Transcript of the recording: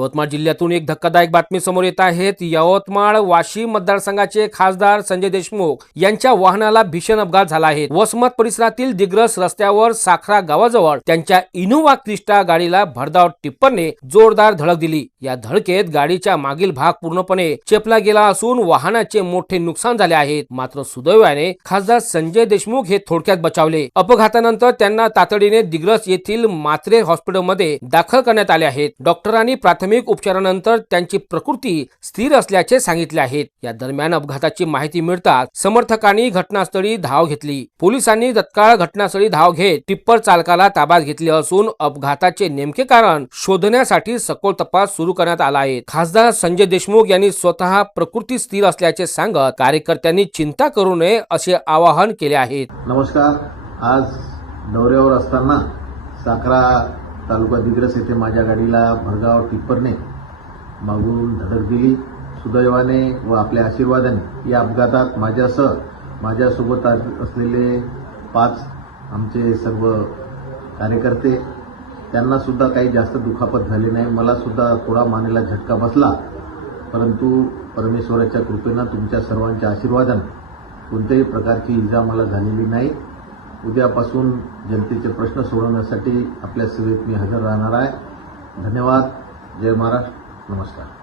यवतमाळ जिल्ह्यातून एक धक्कादायक बातमी समोर येत आहे। यवतमाळ वाशिम मतदारसंघाचे खासदार संजय देशमुख यांच्या वाहनाला भीषण अपघात झाला आहे। वसमत परिसरातील दिग्रस रस्त्यावर साखरा गावाजवळ त्यांच्या इनोव्हा क्रिस्टा गाडीला भरधाव टिप्परने जोरदार धडक दिली। या धडकेत गाडीचा मागील भाग पूर्णपणे चेपला गेला असून वाहनाचे मोठे नुकसान झाले आहे। मात्र सुदैवाने खासदार संजय देशमुख हे थोडक्यात बचावले। अपघातानंतर त्यांना तातडीने दिग्रस येथील मात्रे हॉस्पिटलमध्ये दाखल करण्यात आले आहेत। डॉक्टरांनी प्राथमिक उपचारानंतर त्यांची प्रकृती स्थिर असल्याचे सांगितले आहे। या दरम्यान अपघाताची माहिती मिळताच समर्थकांनी घटनास्थळी धाव घेतली। पोलिसांनी तत्काळ घटनास्थळी धाव घेत टिप्पर चालकाला ताब्यात घेतले असून अपघाताचे नेमके कारण शोधण्यासाठी सखोल तपास सुरू करण्यात आला आहे। खासदार संजय देशमुख यांनी स्वतः प्रकृती स्थिर असल्याचे सांगत कार्यकर्त्यांनी चिंता करू नये असे आवाहन केले आहे। नमस्कार। आज दौऱ्यावर असताना साखरा तालुका दिग्रस येथे माझ्या गाडीला भरधाव टिप्परने मागून धडक दिली। सुदैवाने व आपल्या आशीर्वादाने या अपघातात माझ्यासोबत असलेले 5 आमचे सर्व कार्यकर्ते त्यांना सुद्धा काही जास्त दुखापत झाली नाही। मला सुद्धा थोडा मानेला झटका बसला, परंतु परमेश्वराच्या कृपेने तुमच्या सर्वांच्या आशीर्वादाने कोणत्याही प्रकारची इजा मला झालेली नाही। उद्यापासून जनतेचे प्रश्न सोडवण्यासाठी आपल्या सेवेत मी हजर राहणार आहे। धन्यवाद। जय महाराष्ट्र। नमस्कार।